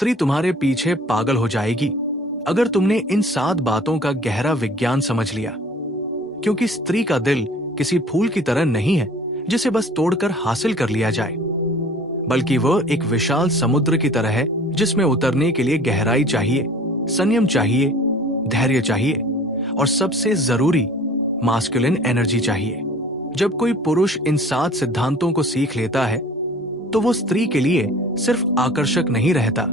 स्त्री तुम्हारे पीछे पागल हो जाएगी अगर तुमने इन 7 बातों का गहरा विज्ञान समझ लिया। क्योंकि स्त्री का दिल किसी फूल की तरह नहीं है जिसे बस तोड़कर हासिल कर लिया जाए, बल्कि वह एक विशाल समुद्र की तरह है जिसमें उतरने के लिए गहराई चाहिए, संयम चाहिए, धैर्य चाहिए और सबसे जरूरी मास्कुलिन एनर्जी चाहिए। जब कोई पुरुष इन 7 सिद्धांतों को सीख लेता है तो वो स्त्री के लिए सिर्फ आकर्षक नहीं रहता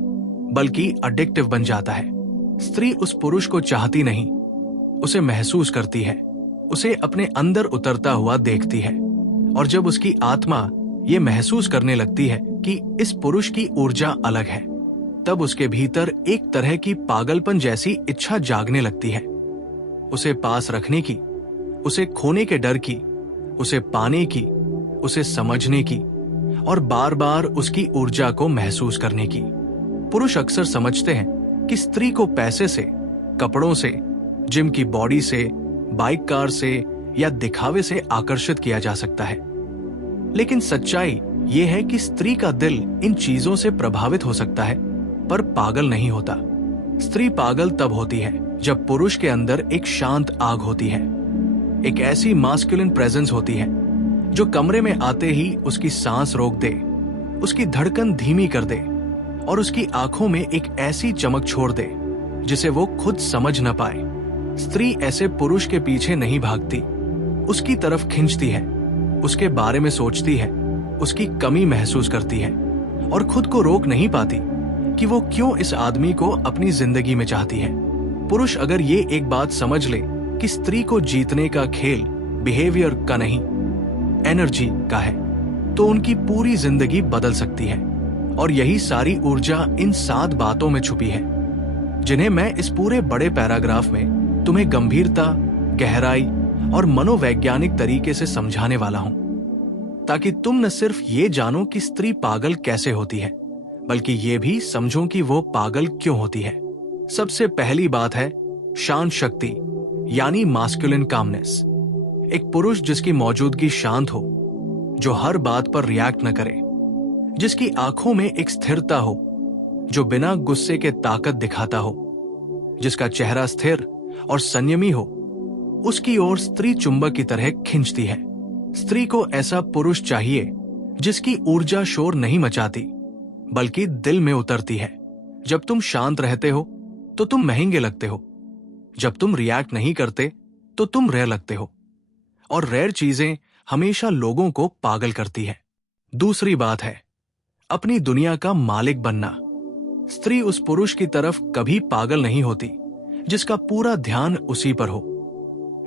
बल्कि अडिक्टिव बन जाता है। स्त्री उस पुरुष को चाहती नहीं, उसे महसूस करती है, उसे अपने अंदर उतरता हुआ देखती है। और जब उसकी आत्मा ये महसूस करने लगती है कि इस पुरुष की ऊर्जा अलग है, तब उसके भीतर एक तरह की पागलपन जैसी इच्छा जागने लगती है। उसे पास रखने की, उसे खोने के डर की, उसे पाने की, उसे समझने की और बार बार उसकी ऊर्जा को महसूस करने की। पुरुष अक्सर समझते हैं कि स्त्री को पैसे से, कपड़ों से, जिम की बॉडी से, बाइक कार से या दिखावे से आकर्षित किया जा सकता है। लेकिन सच्चाई यह है कि स्त्री का दिल इन चीजों से प्रभावित हो सकता है पर पागल नहीं होता। स्त्री पागल तब होती है जब पुरुष के अंदर एक शांत आग होती है, एक ऐसी मास्कुलिन प्रेजेंस होती है जो कमरे में आते ही उसकी सांस रोक दे, उसकी धड़कन धीमी कर दे और उसकी आंखों में एक ऐसी चमक छोड़ दे जिसे वो खुद समझ न पाए। स्त्री ऐसे पुरुष के पीछे नहीं भागती, उसकी तरफ खींचती है, उसके बारे में सोचती है, उसकी कमी महसूस करती है और खुद को रोक नहीं पाती कि वो क्यों इस आदमी को अपनी जिंदगी में चाहती है। पुरुष अगर ये एक बात समझ ले कि स्त्री को जीतने का खेल बिहेवियर का नहीं, एनर्जी का है, तो उनकी पूरी जिंदगी बदल सकती है। और यही सारी ऊर्जा इन 7 बातों में छुपी है जिन्हें मैं इस पूरे बड़े पैराग्राफ में तुम्हें गंभीरता, गहराई और मनोवैज्ञानिक तरीके से समझाने वाला हूं, ताकि तुम न सिर्फ ये जानो कि स्त्री पागल कैसे होती है, बल्कि ये भी समझो कि वो पागल क्यों होती है। सबसे पहली बात है शांत शक्ति यानी मास्कुलिन कामनेस। एक पुरुष जिसकी मौजूदगी शांत हो, जो हर बात पर रिएक्ट न करे, जिसकी आंखों में एक स्थिरता हो, जो बिना गुस्से के ताकत दिखाता हो, जिसका चेहरा स्थिर और संयमी हो, उसकी ओर स्त्री चुंबक की तरह खींचती है। स्त्री को ऐसा पुरुष चाहिए जिसकी ऊर्जा शोर नहीं मचाती बल्कि दिल में उतरती है। जब तुम शांत रहते हो तो तुम महंगे लगते हो, जब तुम रिएक्ट नहीं करते तो तुम रेयर लगते हो, और रेयर चीजें हमेशा लोगों को पागल करती है। दूसरी बात है अपनी दुनिया का मालिक बनना। स्त्री उस पुरुष की तरफ कभी पागल नहीं होती जिसका पूरा ध्यान उसी पर हो,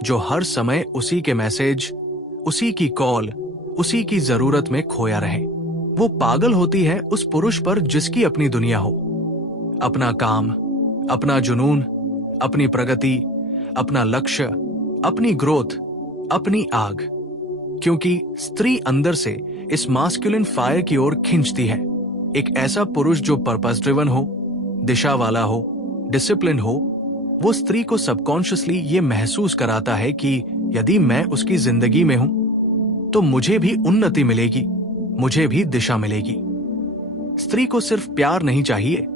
जो हर समय उसी के मैसेज, उसी की कॉल, उसी की जरूरत में खोया रहे। वो पागल होती है उस पुरुष पर जिसकी अपनी दुनिया हो, अपना काम, अपना जुनून, अपनी प्रगति, अपना लक्ष्य, अपनी ग्रोथ, अपनी आग। क्योंकि स्त्री अंदर से इस मास्कुलिन फायर की ओर खींचती है। एक ऐसा पुरुष जो पर्पस ड्रिवन हो, दिशा वाला हो, डिसिप्लिन हो, वो स्त्री को सबकॉन्शियसली ये महसूस कराता है कि यदि मैं उसकी जिंदगी में हूं तो मुझे भी उन्नति मिलेगी, मुझे भी दिशा मिलेगी। स्त्री को सिर्फ प्यार नहीं चाहिए,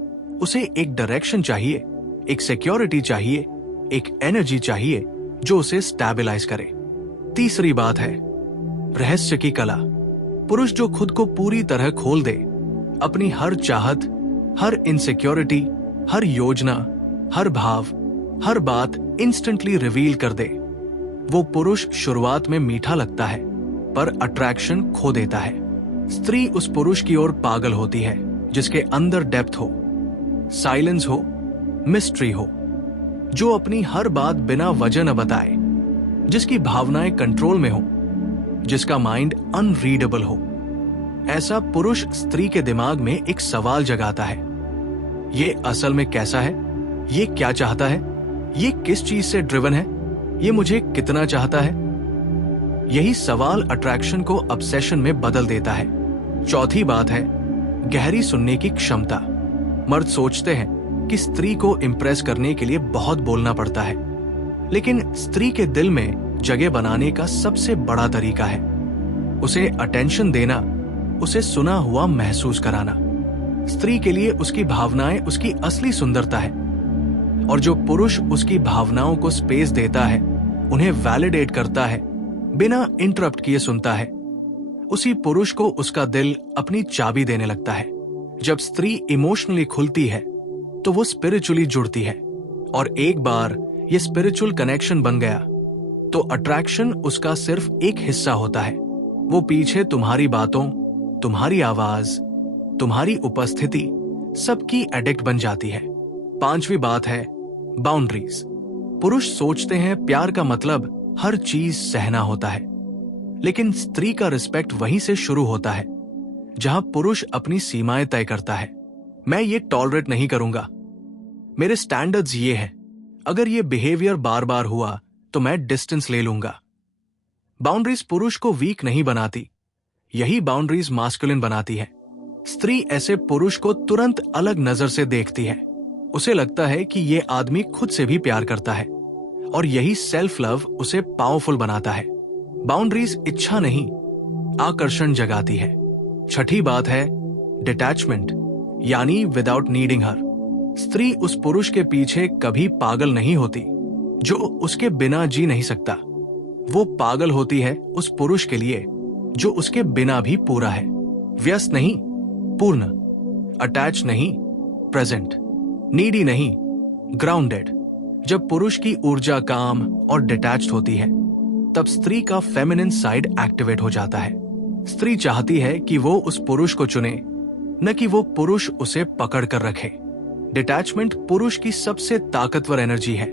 उसे एक डायरेक्शन चाहिए, एक सिक्योरिटी चाहिए, एक एनर्जी चाहिए जो उसे स्टेबलाइज करे। तीसरी बात है रहस्य की कला। पुरुष जो खुद को पूरी तरह खोल दे, अपनी हर चाहत, हर इनसिक्योरिटी, हर योजना, हर भाव, हर बात इंस्टेंटली रिवील कर दे, वो पुरुष शुरुआत में मीठा लगता है पर अट्रैक्शन खो देता है। स्त्री उस पुरुष की ओर पागल होती है जिसके अंदर डेप्थ हो, साइलेंस हो, मिस्ट्री हो, जो अपनी हर बात बिना वजह न बताए, जिसकी भावनाएं कंट्रोल में हो, जिसका माइंड अनरीडेबल हो। ऐसा पुरुष स्त्री के दिमाग में एक सवाल जगाता है, ये असल में कैसा है, ये क्या चाहता है, ये किस चीज से ड्रिवन है, ये मुझे कितना चाहता है। यही सवाल अट्रैक्शन को ऑब्सेशन में बदल देता है। चौथी बात है गहरी सुनने की क्षमता। मर्द सोचते हैं कि स्त्री को इंप्रेस करने के लिए बहुत बोलना पड़ता है, लेकिन स्त्री के दिल में जगह बनाने का सबसे बड़ा तरीका है उसे अटेंशन देना, उसे सुना हुआ महसूस कराना। स्त्री के लिए उसकी भावनाएं उसकी असली सुंदरता है, और जो पुरुष उसकी भावनाओं को स्पेस देता है, उन्हें वैलिडेट करता है, बिना इंटरप्ट किए सुनता है, उसी पुरुष को उसका दिल अपनी चाबी देने लगता है। जब स्त्री इमोशनली खुलती है तो वो स्पिरिचुअली जुड़ती है, और एक बार ये स्पिरिचुअल कनेक्शन बन गया तो अट्रैक्शन उसका सिर्फ एक हिस्सा होता है। वो पीछे तुम्हारी बातों, तुम्हारी आवाज, तुम्हारी उपस्थिति सबकी एडिक्ट बन जाती है। 5वीं बात है बाउंड्रीज। पुरुष सोचते हैं प्यार का मतलब हर चीज सहना होता है, लेकिन स्त्री का रिस्पेक्ट वहीं से शुरू होता है जहां पुरुष अपनी सीमाएं तय करता है। मैं ये टॉलरेट नहीं करूंगा, मेरे स्टैंडर्ड्स ये हैं, अगर ये बिहेवियर बार बार हुआ तो मैं डिस्टेंस ले लूंगा। बाउंड्रीज पुरुष को वीक नहीं बनाती, यही बाउंड्रीज मास्कुलिन बनाती है। स्त्री ऐसे पुरुष को तुरंत अलग नजर से देखती है, उसे लगता है कि ये आदमी खुद से भी प्यार करता है, और यही सेल्फ लव उसे पावरफुल बनाता है। बाउंड्रीज इच्छा नहीं, आकर्षण जगाती है। 6ठी बात है डिटैचमेंट, यानी विदाउट नीडिंग हर। स्त्री उस पुरुष के पीछे कभी पागल नहीं होती जो उसके बिना जी नहीं सकता। वो पागल होती है उस पुरुष के लिए जो उसके बिना भी पूरा है। व्यस्त नहीं, पूर्ण। अटैच नहीं, प्रेजेंट। नीडी नहीं, ग्राउंडेड। जब पुरुष की ऊर्जा काम और डिटैच्ड होती है तब स्त्री का फेमिनिन साइड एक्टिवेट हो जाता है। स्त्री चाहती है कि वो उस पुरुष को चुने, न कि वो पुरुष उसे पकड़ कर रखे। डिटैचमेंट पुरुष की सबसे ताकतवर एनर्जी है।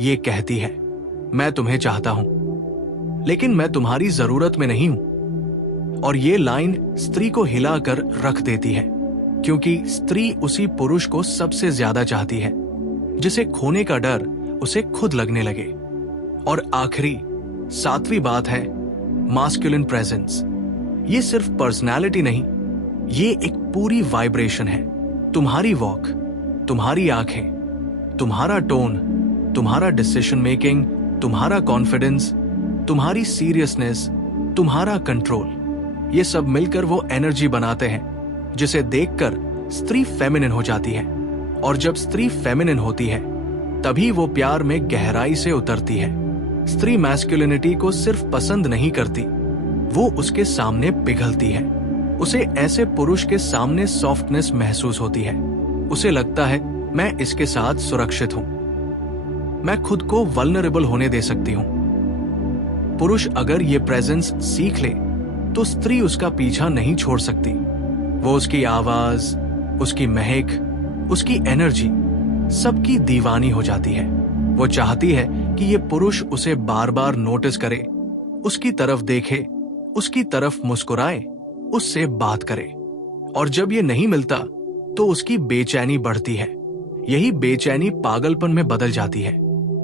ये कहती है मैं तुम्हें चाहता हूं, लेकिन मैं तुम्हारी जरूरत में नहीं हूं। और ये लाइन स्त्री को हिलाकर रख देती है, क्योंकि स्त्री उसी पुरुष को सबसे ज्यादा चाहती है जिसे खोने का डर उसे खुद लगने लगे। और आखिरी 7वीं बात है मास्कुलिन प्रेजेंस। ये सिर्फ पर्सनालिटी नहीं, ये एक पूरी वाइब्रेशन है। तुम्हारी वॉक, तुम्हारी आंखें, तुम्हारा टोन, तुम्हारा डिसीजन मेकिंग, तुम्हारा कॉन्फिडेंस, तुम्हारी सीरियसनेस, तुम्हारा कंट्रोल, ये सब मिलकर वो एनर्जी बनाते हैं जिसे देखकर स्त्री फेमिनिन हो जाती है। और जब स्त्री फेमिनिन होती है तभी वो प्यार में गहराई से उतरती है। स्त्री मैस्कुलिनिटी को सिर्फ पसंद नहीं करती, वो उसके सामने पिघलती है। उसे ऐसे पुरुष के सामने सॉफ्टनेस महसूस होती है। उसे लगता है मैं इसके साथ सुरक्षित हूं, मैं खुद को वल्नरेबल होने दे सकती हूं। पुरुष अगर ये प्रेजेंस सीख ले तो स्त्री उसका पीछा नहीं छोड़ सकती। वो उसकी आवाज, उसकी महक, उसकी एनर्जी सबकी दीवानी हो जाती है। वो चाहती है कि ये पुरुष उसे बार बार नोटिस करे, उसकी तरफ देखे, उसकी तरफ मुस्कुराए, उससे बात करे। और जब ये नहीं मिलता तो उसकी बेचैनी बढ़ती है। यही बेचैनी पागलपन में बदल जाती है।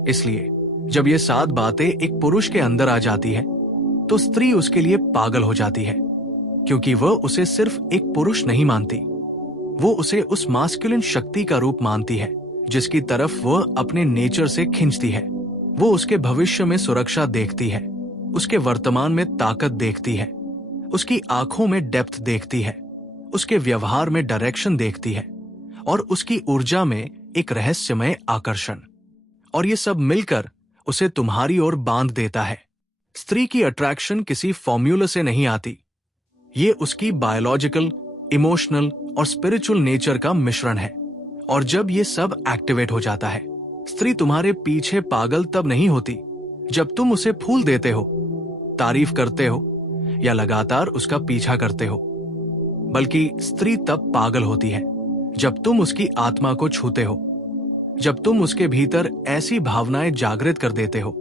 इसलिए जब ये 7 बातें एक पुरुष के अंदर आ जाती है तो स्त्री उसके लिए पागल हो जाती है, क्योंकि वह उसे सिर्फ एक पुरुष नहीं मानती, वो उसे उस मास्कुलिन शक्ति का रूप मानती है जिसकी तरफ वह अपने नेचर से खिंचती है। वो उसके भविष्य में सुरक्षा देखती है, उसके वर्तमान में ताकत देखती है, उसकी आंखों में डेप्थ देखती है, उसके व्यवहार में डायरेक्शन देखती है, और उसकी ऊर्जा में एक रहस्यमय आकर्षण। और ये सब मिलकर उसे तुम्हारी ओर बांध देता है। स्त्री की अट्रैक्शन किसी फॉर्मूला से नहीं आती, ये उसकी बायोलॉजिकल, इमोशनल और स्पिरिचुअल नेचर का मिश्रण है। और जब ये सब एक्टिवेट हो जाता है, स्त्री तुम्हारे पीछे पागल तब नहीं होती जब तुम उसे फूल देते हो, तारीफ करते हो या लगातार उसका पीछा करते हो, बल्कि स्त्री तब पागल होती है जब तुम उसकी आत्मा को छूते हो, जब तुम उसके भीतर ऐसी भावनाएं जागृत कर देते हो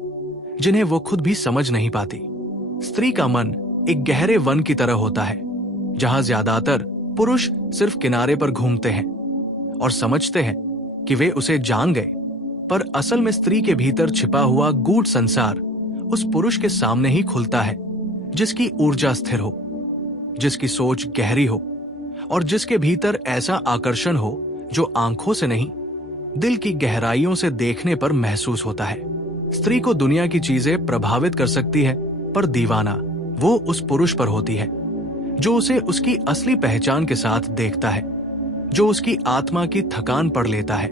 जिन्हें वो खुद भी समझ नहीं पाती। स्त्री का मन एक गहरे वन की तरह होता है जहां ज्यादातर पुरुष सिर्फ किनारे पर घूमते हैं और समझते हैं कि वे उसे जान गए, पर असल में स्त्री के भीतर छिपा हुआ गूढ़ संसार उस पुरुष के सामने ही खुलता है जिसकी ऊर्जा स्थिर हो, जिसकी सोच गहरी हो और जिसके भीतर ऐसा आकर्षण हो जो आंखों से नहीं, दिल की गहराइयों से देखने पर महसूस होता है। स्त्री को दुनिया की चीजें प्रभावित कर सकती है, पर दीवाना वो उस पुरुष पर होती है जो उसे उसकी असली पहचान के साथ देखता है, जो उसकी आत्मा की थकान पढ़ लेता है,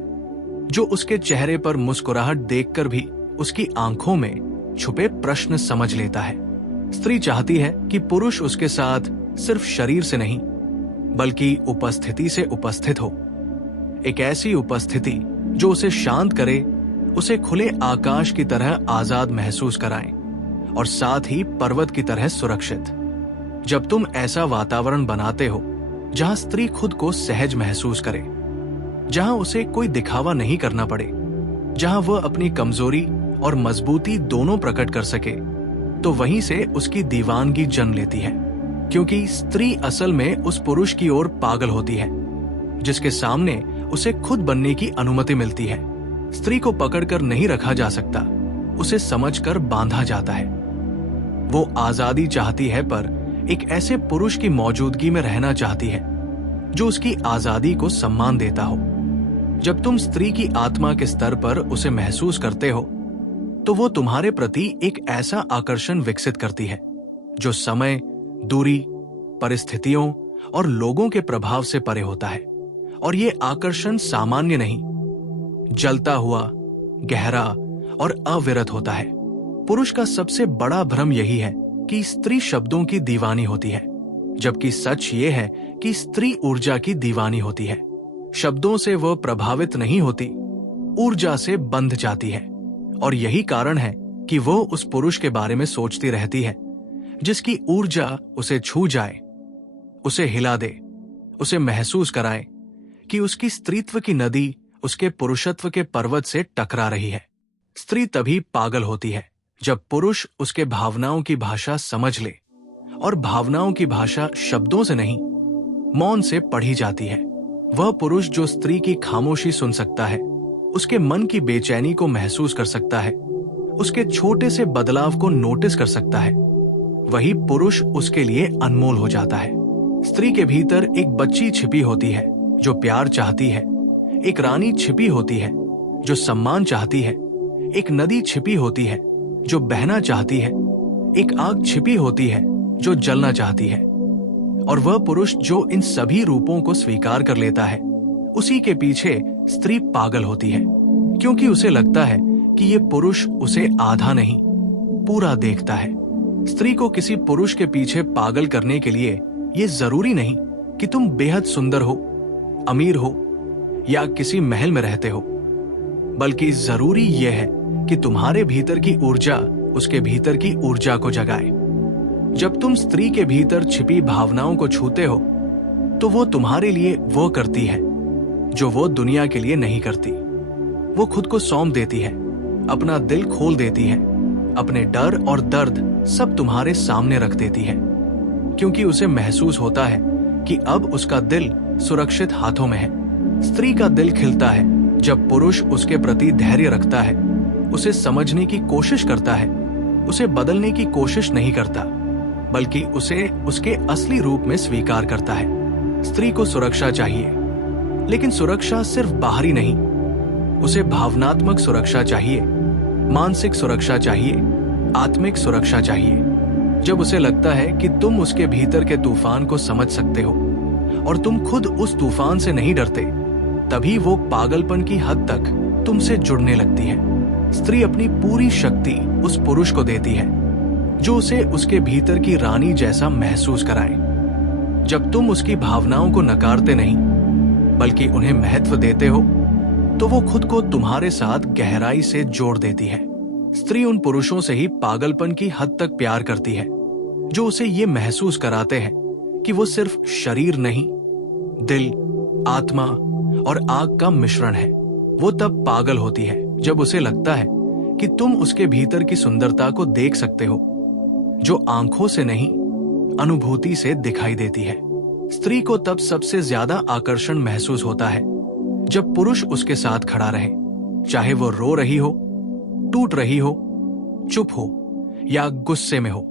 जो उसके चेहरे पर मुस्कुराहट देखकर भी उसकी आंखों में छुपे प्रश्न समझ लेता है। स्त्री चाहती है कि पुरुष उसके साथ सिर्फ शरीर से नहीं बल्कि उपस्थिति से उपस्थित हो, एक ऐसी उपस्थिति जो उसे शांत करे, उसे खुले आकाश की तरह आजाद महसूस कराए और साथ ही पर्वत की तरह सुरक्षित। जब तुम ऐसा वातावरण बनाते हो जहां स्त्री खुद को सहज महसूस करे, जहां उसे कोई दिखावा नहीं करना पड़े, जहां वह अपनी कमजोरी और मजबूती दोनों प्रकट कर सके, तो वहीं से उसकी दीवानगी जन्म लेती है। क्योंकि स्त्री असल में उस पुरुष की ओर पागल होती है जिसके सामने उसे खुद बनने की अनुमति मिलती है। स्त्री को पकड़कर नहीं रखा जा सकता, उसे समझकर बांधा जाता है। वो आजादी चाहती है, पर एक ऐसे पुरुष की मौजूदगी में रहना चाहती है जो उसकी आजादी को सम्मान देता हो। जब तुम स्त्री की आत्मा के स्तर पर उसे महसूस करते हो, तो वो तुम्हारे प्रति एक ऐसा आकर्षण विकसित करती है जो समय, दूरी, परिस्थितियों और लोगों के प्रभाव से परे होता है। और ये आकर्षण सामान्य नहीं, जलता हुआ, गहरा और अविरत होता है। पुरुष का सबसे बड़ा भ्रम यही है कि स्त्री शब्दों की दीवानी होती है, जबकि सच ये है कि स्त्री ऊर्जा की दीवानी होती है। शब्दों से वह प्रभावित नहीं होती, ऊर्जा से बंध जाती है। और यही कारण है कि वो उस पुरुष के बारे में सोचती रहती है जिसकी ऊर्जा उसे छू जाए, उसे हिला दे, उसे महसूस कराए कि उसकी स्त्रीत्व की नदी उसके पुरुषत्व के पर्वत से टकरा रही है। स्त्री तभी पागल होती है जब पुरुष उसके भावनाओं की भाषा समझ ले, और भावनाओं की भाषा शब्दों से नहीं, मौन से पढ़ी जाती है। वह पुरुष जो स्त्री की खामोशी सुन सकता है, उसके मन की बेचैनी को महसूस कर सकता है, उसके छोटे से बदलाव को नोटिस कर सकता है, वही पुरुष उसके लिए अनमोल हो जाता है। स्त्री के भीतर एक बच्ची छिपी होती है जो प्यार चाहती है, एक रानी छिपी होती है जो सम्मान चाहती है, एक नदी छिपी होती है जो बहना चाहती है, एक आग छिपी होती है जो जलना चाहती है। और वह पुरुष जो इन सभी रूपों को स्वीकार कर लेता है, उसी के पीछे स्त्री पागल होती है, क्योंकि उसे लगता है कि ये पुरुष उसे आधा नहीं, पूरा देखता है। स्त्री को किसी पुरुष के पीछे पागल करने के लिए ये जरूरी नहीं कि तुम बेहद सुंदर हो, अमीर हो या किसी महल में रहते हो, बल्कि जरूरी यह है कि तुम्हारे भीतर की ऊर्जा उसके भीतर की ऊर्जा को जगाए। जब तुम स्त्री के भीतर छिपी भावनाओं को छूते हो, तो वो तुम्हारे लिए वो करती है जो वो दुनिया के लिए नहीं करती। वो खुद को सौंप देती है, अपना दिल खोल देती है, अपने डर और दर्द सब तुम्हारे सामने रख देती है, क्योंकि उसे महसूस होता है कि अब उसका दिल सुरक्षित हाथों में है। स्त्री का दिल खिलता है जब पुरुष उसके प्रति धैर्य रखता है, उसे समझने की कोशिश करता है, उसे बदलने की कोशिश नहीं करता, बल्कि उसे उसके असली रूप में स्वीकार करता है। स्त्री को सुरक्षा चाहिए, लेकिन सुरक्षा सिर्फ बाहरी नहीं, उसे भावनात्मक सुरक्षा चाहिए, मानसिक सुरक्षा चाहिए, आत्मिक सुरक्षा चाहिए। जब उसे लगता है कि तुम उसके भीतर के तूफान को समझ सकते हो और तुम खुद उस तूफान से नहीं डरते, तभी वो पागलपन की हद तक तुमसे जुड़ने लगती है। स्त्री अपनी पूरी शक्ति उस पुरुष को देती है जो उसे उसके भीतर की रानी जैसा महसूस कराए। जब तुम उसकी भावनाओं को नकारते नहीं बल्कि उन्हें महत्व देते हो, तो वो खुद को तुम्हारे साथ गहराई से जोड़ देती है। स्त्री उन पुरुषों से ही पागलपन की हद तक प्यार करती है जो उसे ये महसूस कराते हैं कि वो सिर्फ शरीर नहीं, दिल, आत्मा और आग का मिश्रण है। वो तब पागल होती है जब उसे लगता है कि तुम उसके भीतर की सुंदरता को देख सकते हो, जो आंखों से नहीं, अनुभूति से दिखाई देती है। स्त्री को तब सबसे ज्यादा आकर्षण महसूस होता है जब पुरुष उसके साथ खड़ा रहे, चाहे वो रो रही हो, टूट रही हो, चुप हो या गुस्से में हो।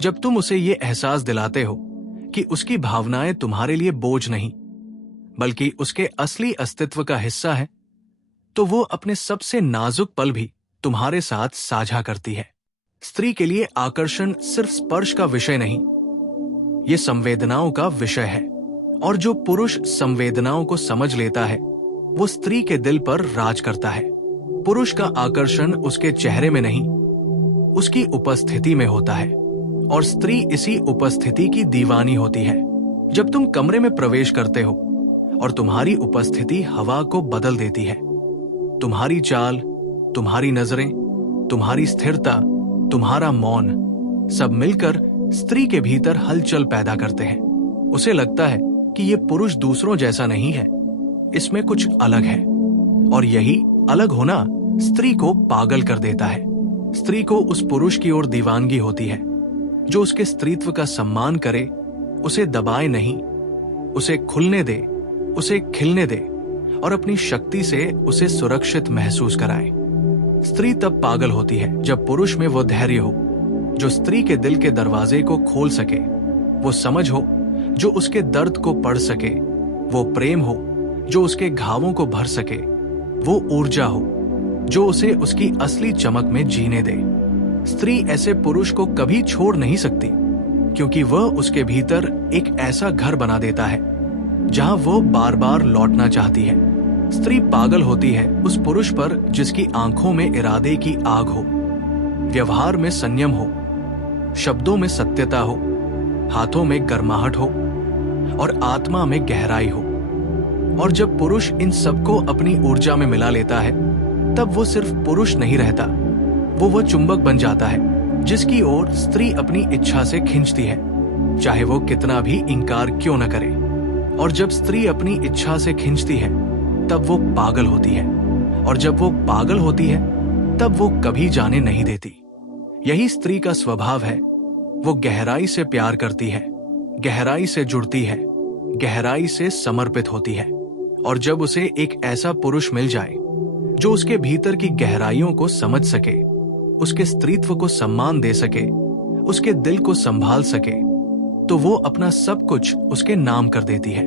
जब तुम उसे ये एहसास दिलाते हो कि उसकी भावनाएं तुम्हारे लिए बोझ नहीं बल्कि उसके असली अस्तित्व का हिस्सा है, तो वो अपने सबसे नाजुक पल भी तुम्हारे साथ साझा करती है। स्त्री के लिए आकर्षण सिर्फ स्पर्श का विषय नहीं, ये संवेदनाओं का विषय है, और जो पुरुष संवेदनाओं को समझ लेता है वो स्त्री के दिल पर राज करता है। पुरुष का आकर्षण उसके चेहरे में नहीं, उसकी उपस्थिति में होता है, और स्त्री इसी उपस्थिति की दीवानी होती है। जब तुम कमरे में प्रवेश करते हो और तुम्हारी उपस्थिति हवा को बदल देती है, तुम्हारी चाल, तुम्हारी नजरें, तुम्हारी स्थिरता, तुम्हारा मौन, सब मिलकर स्त्री के भीतर हलचल पैदा करते हैं। उसे लगता है कि ये पुरुष दूसरों जैसा नहीं है, इसमें कुछ अलग है, और यही अलग होना स्त्री को पागल कर देता है। स्त्री को उस पुरुष की ओर दीवानगी होती है जो उसके स्त्रीत्व का सम्मान करे, उसे दबाए नहीं, उसे खुलने दे, उसे खिलने दे और अपनी शक्ति से उसे सुरक्षित महसूस कराए। स्त्री तब पागल होती है जब पुरुष में वो धैर्य हो जो स्त्री के दिल के दरवाजे को खोल सके, वो समझ हो जो उसके दर्द को पढ़ सके, वो प्रेम हो जो उसके घावों को भर सके, वो ऊर्जा हो जो उसे उसकी असली चमक में जीने दे। स्त्री ऐसे पुरुष को कभी छोड़ नहीं सकती, क्योंकि वह उसके भीतर एक ऐसा घर बना देता है जहां वो बार बार लौटना चाहती है। स्त्री पागल होती है उस पुरुष पर जिसकी आंखों में इरादे की आग हो, व्यवहार में संयम हो, शब्दों में सत्यता हो, हाथों में गर्माहट हो और आत्मा में गहराई हो। और जब पुरुष इन सबको अपनी ऊर्जा में मिला लेता है, तब वो सिर्फ पुरुष नहीं रहता, वो चुंबक बन जाता है जिसकी ओर स्त्री अपनी इच्छा से खींचती है, चाहे वो कितना भी इंकार क्यों न करे। और जब स्त्री अपनी इच्छा से खींचती है तब वो पागल होती है, और जब वो पागल होती है तब वो कभी जाने नहीं देती। यही स्त्री का स्वभाव है। वो गहराई से प्यार करती है, गहराई से जुड़ती है, गहराई से समर्पित होती है। और जब उसे एक ऐसा पुरुष मिल जाए जो उसके भीतर की गहराइयों को समझ सके, उसके स्त्रीत्व को सम्मान दे सके, उसके दिल को संभाल सके, तो वो अपना सब कुछ उसके नाम कर देती है।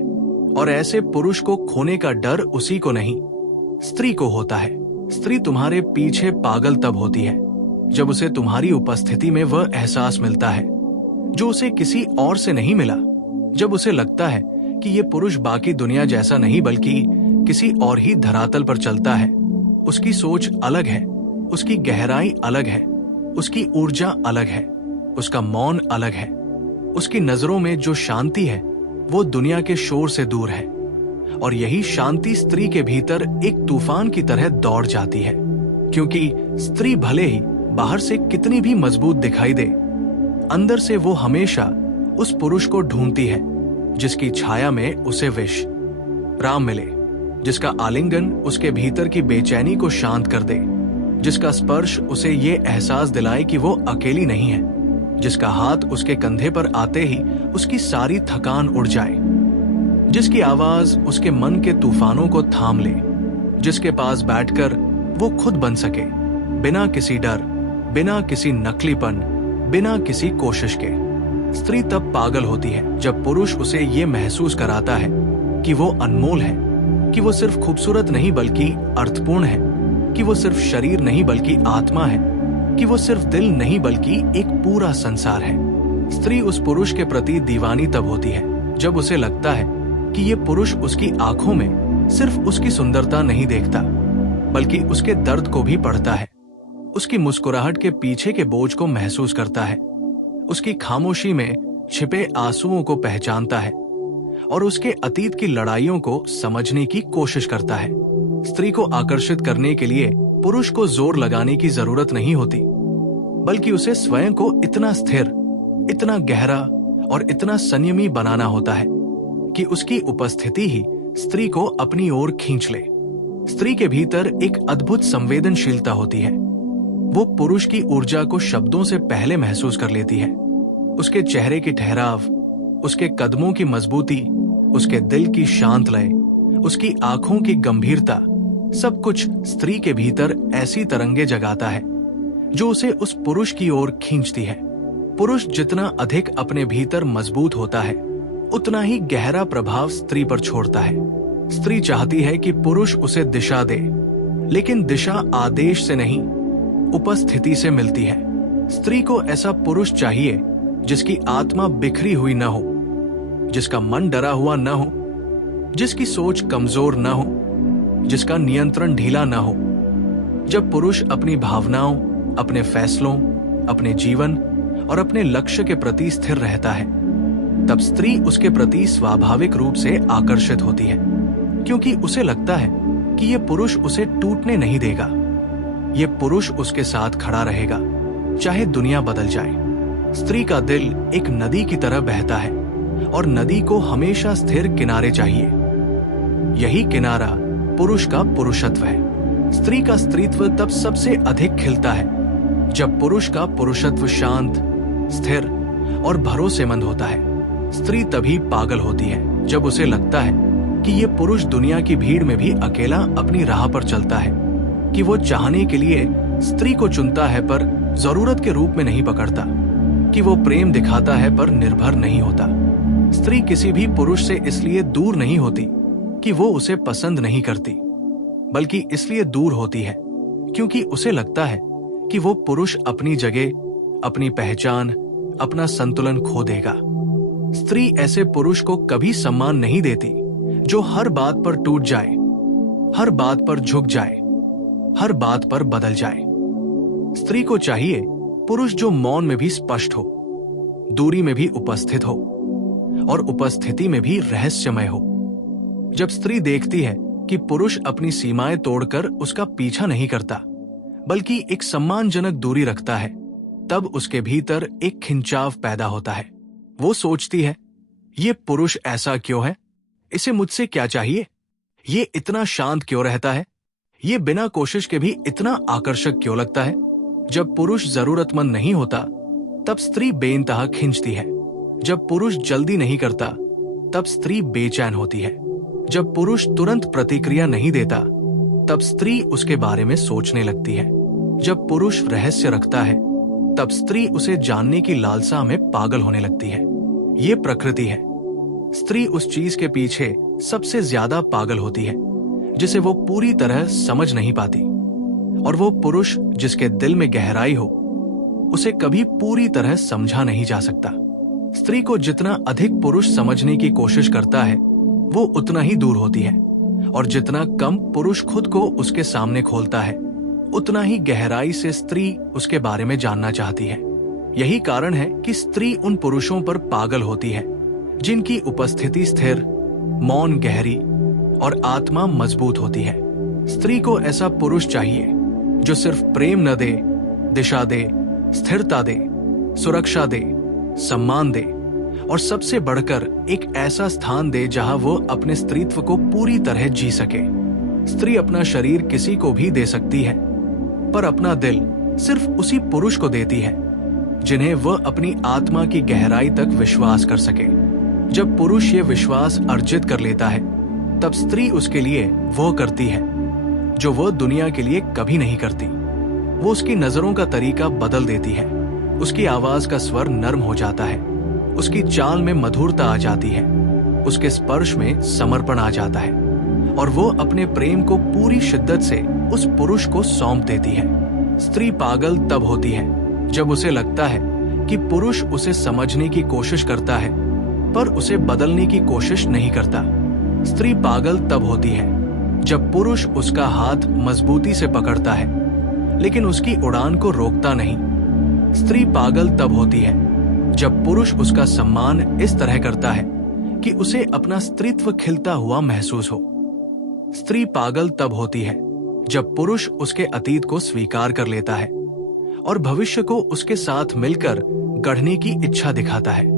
और ऐसे पुरुष को खोने का डर उसी को नहीं, स्त्री को होता है। स्त्री तुम्हारे पीछे पागल तब होती है जब उसे तुम्हारी उपस्थिति में वह एहसास मिलता है जो उसे किसी और से नहीं मिला। जब उसे लगता है कि ये पुरुष बाकी दुनिया जैसा नहीं बल्कि किसी और ही धरातल पर चलता है, उसकी सोच अलग है, उसकी गहराई अलग है, उसकी ऊर्जा अलग है, उसका मौन अलग है, उसकी नजरों में जो शांति है वो दुनिया के शोर से दूर है। और यही शांति स्त्री के भीतर एक तूफान की तरह दौड़ जाती है, क्योंकि स्त्री भले ही बाहर से कितनी भी मजबूत दिखाई दे, अंदर से वो हमेशा उस पुरुष को ढूंढती है जिसकी छाया में उसे विष राम मिले, जिसका आलिंगन उसके भीतर की बेचैनी को शांत कर दे, जिसका स्पर्श उसे ये एहसास दिलाए कि वो अकेली नहीं है, जिसका हाथ उसके कंधे पर आते ही उसकी सारी थकान उड़ जाए, जिसकी आवाज उसके मन के तूफानों को थाम ले, जिसके पास बैठकर वो खुद बन सके, बिना किसी डर, बिना किसी नकलीपन, बिना किसी कोशिश के। स्त्री तब पागल होती है जब पुरुष उसे ये महसूस कराता है कि वो अनमोल है, कि वो सिर्फ खूबसूरत नहीं बल्कि अर्थपूर्ण है, कि वो सिर्फ शरीर नहीं बल्कि आत्मा है, कि वो सिर्फ दिल नहीं बल्कि एक पूरा संसार है। स्त्री उस पुरुष के प्रति दीवानी तब होती है जब उसे लगता है कि ये पुरुष उसकी आंखों में सिर्फ उसकी सुंदरता नहीं देखता बल्कि उसके दर्द को भी पढ़ता है, उसकी मुस्कुराहट के पीछे के बोझ को महसूस करता है, उसकी खामोशी में छिपे आंसुओं को पहचानता है और उसके अतीत की लड़ाइयों को समझने की कोशिश करता है। स्त्री को आकर्षित करने के लिए पुरुष को जोर लगाने की जरूरत नहीं होती, बल्कि उसे स्वयं को इतना स्थिर, इतना गहरा और इतना संयमी बनाना होता है कि उसकी उपस्थिति ही स्त्री को अपनी ओर खींच ले। स्त्री के भीतर एक अद्भुत संवेदनशीलता होती है। वो पुरुष की ऊर्जा को शब्दों से पहले महसूस कर लेती है। उसके चेहरे की ठहराव, उसके कदमों की मजबूती, उसके दिल की शांत लय, उसकी आंखों की गंभीरता, सब कुछ स्त्री के भीतर ऐसी तरंगे जगाता है जो उसे उस पुरुष की ओर खींचती है। पुरुष जितना अधिक अपने भीतर मजबूत होता है, उतना ही गहरा प्रभाव स्त्री पर छोड़ता है। स्त्री चाहती है कि पुरुष उसे दिशा दे, लेकिन दिशा आदेश से नहीं, उपस्थिति से मिलती है। स्त्री को ऐसा पुरुष चाहिए जिसकी आत्मा बिखरी हुई न हो, जिसका मन डरा हुआ न हो, जिसकी सोच कमजोर न हो, जिसका नियंत्रण ढीला न हो। जब पुरुष अपनी भावनाओं, अपने फैसलों, अपने जीवन और अपने लक्ष्य के प्रति स्थिर रहता है, तब स्त्री उसके प्रति स्वाभाविक रूप से आकर्षित होती है, क्योंकि उसे लगता है कि यह पुरुष उसे टूटने नहीं देगा। यह पुरुष उसके साथ खड़ा रहेगा, चाहे दुनिया बदल जाए। स्त्री का दिल एक नदी की तरह बहता है और नदी को हमेशा स्थिर किनारे चाहिए। यही किनारा पुरुष का पुरुषत्व है। स्त्री का स्त्रीत्व तब सबसे अधिक खिलता है जब पुरुष का पुरुषत्व शांत, स्थिर और भरोसेमंद होता है। स्त्री तभी पागल होती है जब उसे लगता है कि ये पुरुष दुनिया की भीड़ में भी अकेला अपनी राह पर चलता है, कि वो चाहने के लिए स्त्री को चुनता है पर जरूरत के रूप में नहीं पकड़ता, कि वो प्रेम दिखाता है पर निर्भर नहीं होता। स्त्री किसी भी पुरुष से इसलिए दूर नहीं होती कि वो उसे पसंद नहीं करती, बल्कि इसलिए दूर होती है क्योंकि उसे लगता है कि वो पुरुष अपनी जगह, अपनी पहचान, अपना संतुलन खो देगा। स्त्री ऐसे पुरुष को कभी सम्मान नहीं देती जो हर बात पर टूट जाए, हर बात पर झुक जाए, हर बात पर बदल जाए। स्त्री को चाहिए पुरुष जो मौन में भी स्पष्ट हो, दूरी में भी उपस्थित हो और उपस्थिति में भी रहस्यमय हो। जब स्त्री देखती है कि पुरुष अपनी सीमाएं तोड़कर उसका पीछा नहीं करता, बल्कि एक सम्मानजनक दूरी रखता है, तब उसके भीतर एक खिंचाव पैदा होता है। वो सोचती है, ये पुरुष ऐसा क्यों है? इसे मुझसे क्या चाहिए? ये इतना शांत क्यों रहता है? ये बिना कोशिश के भी इतना आकर्षक क्यों लगता है? जब पुरुष जरूरतमंद नहीं होता, तब स्त्री बेइंतहा खिंचती है। जब पुरुष जल्दी नहीं करता, तब स्त्री बेचैन होती है। जब पुरुष तुरंत प्रतिक्रिया नहीं देता, तब स्त्री उसके बारे में सोचने लगती है। जब पुरुष रहस्य रखता है, तब स्त्री उसे जानने की लालसा में पागल होने लगती है। ये प्रकृति है। स्त्री उस चीज के पीछे सबसे ज्यादा पागल होती है जिसे वो पूरी तरह समझ नहीं पाती, और वो पुरुष जिसके दिल में गहराई हो, उसे कभी पूरी तरह समझा नहीं जा सकता। स्त्री को जितना अधिक पुरुष समझने की कोशिश करता है, वो उतना ही दूर होती है, और जितना कम पुरुष खुद को उसके सामने खोलता है, उतना ही गहराई से स्त्री उसके बारे में जानना चाहती है। यही कारण है कि स्त्री उन पुरुषों पर पागल होती है जिनकी उपस्थिति स्थिर, मौन गहरी और आत्मा मजबूत होती है। स्त्री को ऐसा पुरुष चाहिए जो सिर्फ प्रेम न दे, दिशा दे, स्थिरता दे, सुरक्षा दे, सम्मान दे और सबसे बढ़कर एक ऐसा स्थान दे जहां वो अपने स्त्रीत्व को पूरी तरह जी सके। स्त्री अपना शरीर किसी को भी दे सकती है, पर अपना दिल सिर्फ उसी पुरुष को देती है जिन्हें वह अपनी आत्मा की गहराई तक विश्वास कर सके। जब पुरुष ये विश्वास अर्जित कर लेता है, तब स्त्री उसके लिए वो करती है जो वह दुनिया के लिए कभी नहीं करती। वो उसकी नजरों का तरीका बदल देती है, उसकी आवाज का स्वर नर्म हो जाता है, उसकी चाल में मधुरता आ जाती है, उसके स्पर्श में समर्पण आ जाता है, और वो अपने प्रेम को पूरी शिद्दत से उस पुरुष को सौंप देती है। स्त्री पागल तब होती है जब उसे लगता है कि पुरुष उसे समझने की कोशिश करता है पर उसे बदलने की कोशिश नहीं करता। स्त्री पागल तब होती है जब पुरुष उसका हाथ मजबूती से पकड़ता है लेकिन उसकी उड़ान को रोकता नहीं। स्त्री पागल तब होती है जब पुरुष उसका सम्मान इस तरह करता है कि उसे अपना स्त्रीत्व खिलता हुआ महसूस हो। स्त्री पागल तब होती है जब पुरुष उसके अतीत को स्वीकार कर लेता है और भविष्य को उसके साथ मिलकर गढ़ने की इच्छा दिखाता है।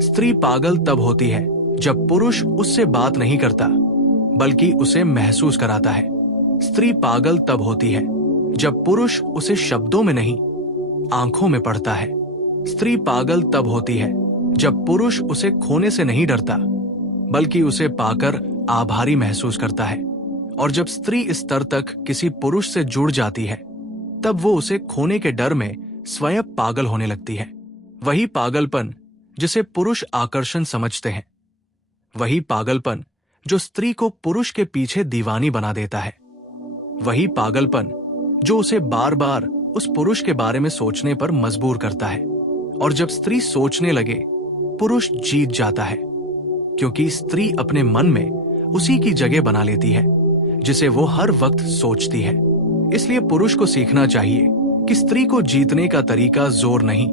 स्त्री पागल तब होती है जब पुरुष उससे बात नहीं करता बल्कि उसे महसूस कराता है। स्त्री पागल तब होती है जब पुरुष उसे शब्दों में नहीं, आंखों में पढ़ता है। स्त्री पागल तब होती है जब पुरुष उसे खोने से नहीं डरता बल्कि उसे पाकर आभारी महसूस करता है। और जब स्त्री इस स्तर तक किसी पुरुष से जुड़ जाती है, तब वो उसे खोने के डर में स्वयं पागल होने लगती है। वही पागलपन जिसे पुरुष आकर्षण समझते हैं, वही पागलपन जो स्त्री को पुरुष के पीछे दीवानी बना देता है, वही पागलपन जो उसे बार बार उस पुरुष के बारे में सोचने पर मजबूर करता है। और जब स्त्री सोचने लगे, पुरुष जीत जाता है। क्योंकि स्त्री अपने मन में उसी की जगह बना लेती है जिसे वो हर वक्त सोचती है। इसलिए पुरुष को सीखना चाहिए कि स्त्री को जीतने का तरीका जोर नहीं,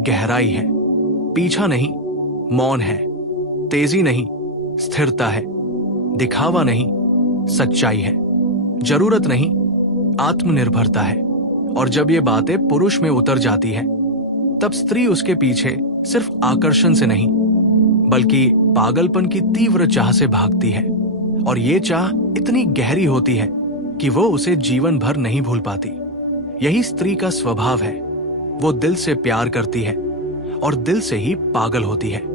गहराई है, पीछा नहीं, मौन है, तेजी नहीं, स्थिरता है, दिखावा नहीं, सच्चाई है, जरूरत नहीं, आत्मनिर्भरता है। और जब ये बातें पुरुष में उतर जाती है, तब स्त्री उसके पीछे सिर्फ आकर्षण से नहीं, बल्कि पागलपन की तीव्र चाह से भागती है। और ये चाह इतनी गहरी होती है कि वो उसे जीवन भर नहीं भूल पाती। यही स्त्री का स्वभाव है। वो दिल से प्यार करती है और दिल से ही पागल होती है।